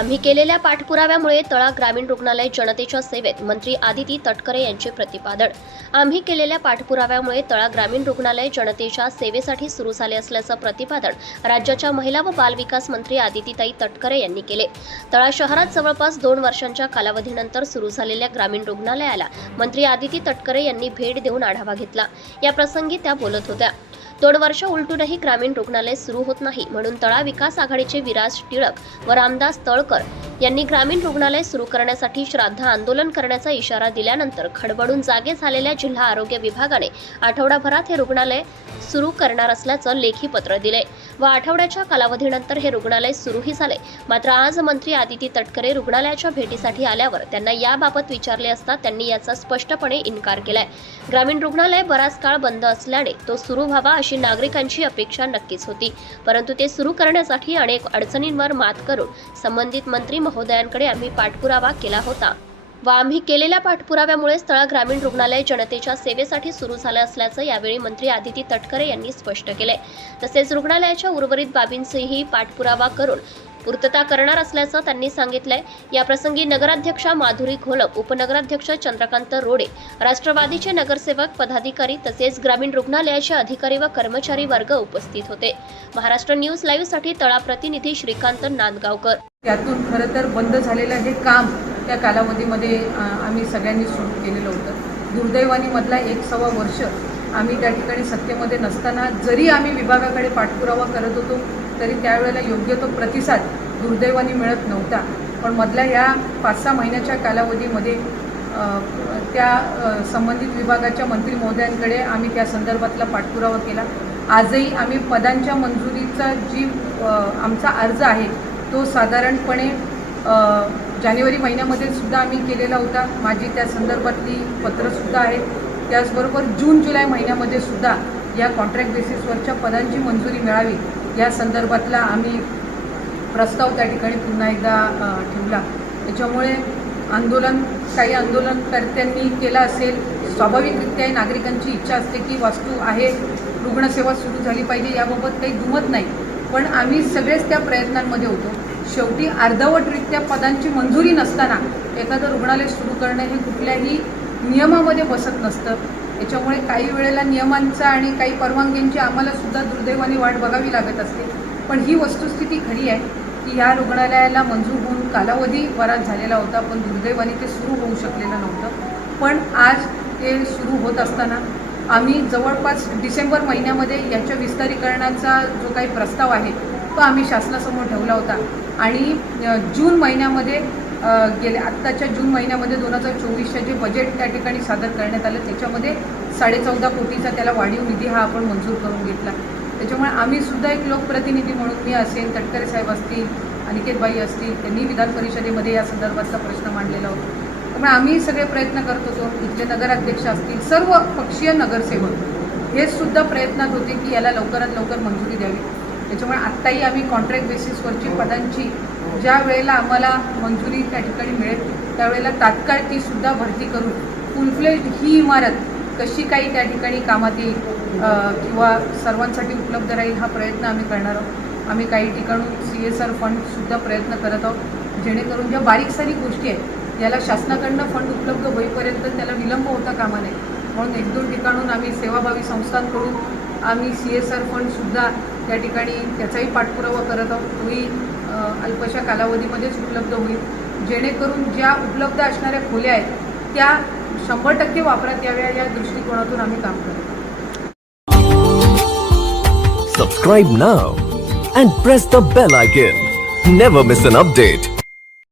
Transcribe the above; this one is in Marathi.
आम्ही केलेल्या पाठपुराव्यामुळे तळा ग्रामीण रुग्णालय जनतेच्या सेवेत मंत्री आदिती तटकरे यांचे प्रतिपादन. आम्ही केलेल्या पाठपुराव्यामुळे तळा ग्रामीण रुग्णालय जनतेच्या सेवेसाठी सुरू झाले असल्याचं प्रतिपादन राज्याच्या महिला व बालविकास मंत्री आदितीताई तटकरे यांनी केले. तळा शहरात जवळपास दोन वर्षांच्या कालावधीनंतर सुरू झालेल्या ग्रामीण रुग्णालयाला मंत्री आदिती तटकरे यांनी भेट देऊन आढावा घेतला. या प्रसंगी त्या बोलत होत्या. दोन वर्ष उलटूनही ग्रामीण रुग्णालय सुरू होत नाही म्हणून तळा विकास आघाडीचे विराज टिळक व रामदास तळकर यांनी ग्रामीण रुग्णालय सुरू करण्यासाठी श्राद्ध आंदोलन करण्याचा इशारा दिल्यानंतर खडबडून जागे झालेल्या जिल्हा आरोग्य विभागाने आठवडाभरात हे रुग्णालय सुरू करणार असल्याचं लेखी पत्र दिले व आठवड्याच्या कालावधीनंतर हे रुग्णालय सुरूही झाले. मात्र आज मंत्री आदिती तटकरे रुग्णालयाच्या भेटीसाठी आल्यावर त्यांना याबाबत विचारले असता त्यांनी याचा स्पष्टपणे इन्कार केलाय. ग्रामीण रुग्णालय बराच काळ बंद असल्याने तो सुरू व्हावा अशी नागरिकांची अपेक्षा नक्कीच होती. परंतु ते सुरू करण्यासाठी अनेक अडचणींवर मात करून संबंधित मंत्री महोदयांकडे आम्ही पाठपुरावा केला होता. व आम्ही केलेल्या पाठपुराव्यामुळे स्थळ ग्रामीण रुग्णालय जनतेच्या सेवेसाठी सुरू झालं असल्याचं यावेळी मंत्री आदिती तटकरे यांनी स्पष्ट केले तसेच रुग्णालयाच्या उर्वरित बाबींचाही पाठपुरावा करून पूर्तता करणार असल्याचं त्यांनी सांगितलंय. याप्रसंगी नगराध्यक्षा माधुरी घोलप उपनगराध्यक्ष चंद्रकांत रोडे राष्ट्रवादीचे नगरसेवक पदाधिकारी तसेच ग्रामीण रुग्णालयाचे अधिकारी व कर्मचारी वर्ग उपस्थित होते. महाराष्ट्र न्यूज लाईव्हसाठी तळा प्रतिनिधी श्रीकांत नांदगावकर. त्यातून खरं तर बंद झालेलं हे काम त्या कालावधीमध्ये आम्ही सगळ्यांनी सुरू केलेलं होतं. दुर्दैवाने मधला एक सव्वा वर्ष आम्ही त्या ठिकाणी सत्तेमध्ये नसताना जरी आम्ही विभागाकडे पाठपुरावा करत होतो तरी त्यावेळेला योग्य तो प्रतिसाद दुर्दैवाने मिळत नव्हता. पण मधल्या या पाच सहा महिन्याच्या कालावधीमध्ये त्या संबंधित विभागाच्या मंत्री महोदयांकडे आम्ही त्या संदर्भातला पाठपुरावा केला. आजही आम्ही पदांच्या मंजुरीचा जी आमचा अर्ज आहे तो साधारणपणे जानेवारी महिन्यामध्ये सुद्धा आम्ही केलेला होता. माझी त्या संदर्भातली पत्रंसुद्धा आहेत त्याचबरोबर जून जुलै महिन्यामध्ये सुद्धा या कॉन्ट्रॅक्ट बेसिसवरच्या पदांची मंजुरी मिळावी या संदर्भातला आम्ही प्रस्ताव त्या ठिकाणी पुन्हा एकदा ठेवला. त्याच्यामुळे आंदोलन काही आंदोलनकर्त्यांनी केलं असेल स्वाभाविकरित्या नागरिकांची इच्छा असते की वास्तू आहे रुग्णसेवा सुरू झाली पाहिजे याबाबत काही दुमत नाही. पण आम्ही सगळेच त्या प्रयत्नांमध्ये होतो. शेवटी अर्धवटरित्या पदांची मंजुरी नसताना एखादं रुग्णालय सुरू करणं हे कुठल्याही नियमामध्ये बसत नसतं. याच्यामुळे काही वेळेला नियमांचा आणि काही परवानगींची आम्हालासुद्धा दुर्दैवाने वाट बघावी लागत असते. पण ही वस्तुस्थिती खरी आहे की या रुग्णालयाला मंजूर होऊन कालावधी बराच झालेला होता पण दुर्दैवाने ते सुरू होऊ शकलेलं नव्हतं. पण आज ते सुरू होत असताना आम्ही जवळपास डिसेंबर महिन्यामध्ये याच्या विस्तारीकरणाचा जो काही प्रस्ताव आहे तो आम्ही शासनासमोर ठेवला होता. आणि जून महिन्यामध्ये गेल्या गेले आत्ताच्या जून महिन्यामध्ये दोन हजार चोवीसच्या जे बजेट त्या ठिकाणी सादर करण्यात आलं त्याच्यामध्ये साडेचौदा कोटीचा त्याला वाढीव निधी हा आपण मंजूर करून घेतला. त्याच्यामुळे आम्ही सुद्धा एक लोकप्रतिनिधी म्हणून मी असेल तटकरे साहेब असतील अनिकेतबाई असतील त्यांनी विधान परिषदेमध्ये या संदर्भातला प्रश्न मांडलेला होता. त्यामुळे आम्ही सगळे प्रयत्न करत होतो इथले नगराध्यक्ष असतील सर्व पक्षीय नगरसेवक हे सुद्धा प्रयत्नात होते की याला लवकरात लवकर मंजुरी द्यावी. त्याच्यामुळे आत्ताही आम्ही कॉन्ट्रॅक्ट बेसिसवरची पदांची ज्या वेळेला आम्हाला मंजुरी त्या ठिकाणी मिळेल त्यावेळेला तात्काळ ती सुद्धा भरती करून फुलफ्लेज ही इमारत कशी काही त्या ठिकाणी कामात येईल किंवा सर्वांसाठी उपलब्ध राहील हा प्रयत्न आम्ही करणार आहोत. आम्ही काही ठिकाणून सी एस आर फंडसुद्धा प्रयत्न करत आहोत जेणेकरून ज्या बारीक सारीक गोष्टी आहेत याला शासनाकडनं फंड उपलब्ध होईपर्यंत त्याला विलंब होता कामा नये. म्हणून एक दोन ठिकाणून आम्ही सेवाभावी संस्थांकडून आम्ही सी एस आर फंडसुद्धा त्या ठिकाणी त्याचाही पाठपुरावा करत आहोत. तोही अल्पशा कालावधीमध्येच उपलब्ध होईल. जेणेकरून ज्या उपलब्ध असणाऱ्या खोल्या आहेत त्या शंभर टक्के वापरात याव्या या दृष्टिकोनातून आम्ही काम करतो subscribe now and press the bell icon never miss an update